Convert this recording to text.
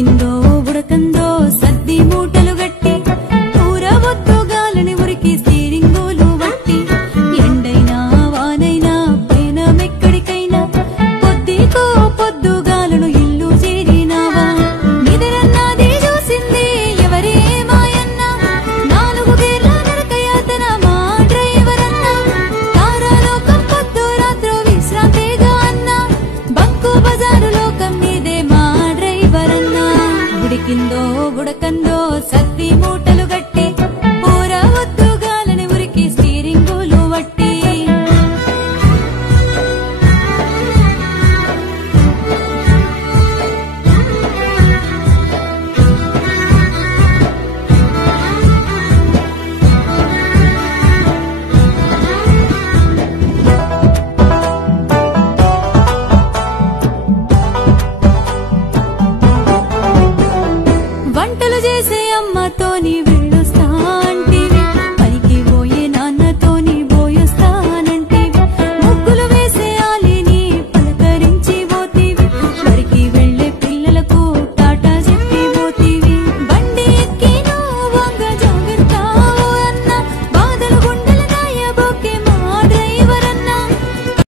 ఉడికిందో ఉడకందో సద్ది మూటలు గట్టి కూర ఒత్తుగాలని ఉరికి స్టీరింగులు వట్టి ఎండైనా వానైనా పయనమెక్కడికైనా పొద్దుకో పొద్దుగాలను ఇల్లు చేరినావా నిద్రన్నది చూసింది ఎవరే మాయన్నా నాలుగు గేర్ల నరకయాతన మా డ్రైవర్ అన్నా తారాలోకం పొద్దు రాత్రో విశ్రాంతిగా అన్నా బంకు బజారు లోకం నీదే మా డ్రైవర్ అన్నా ఉడికిందో ఉడకందో సద్ది మూటలు గట్టి కూర ఒత్తుగాలని ఉరికి స్టీరింగులు వట్టి వంటలు చేసే అమ్మతోని వెళ్ళు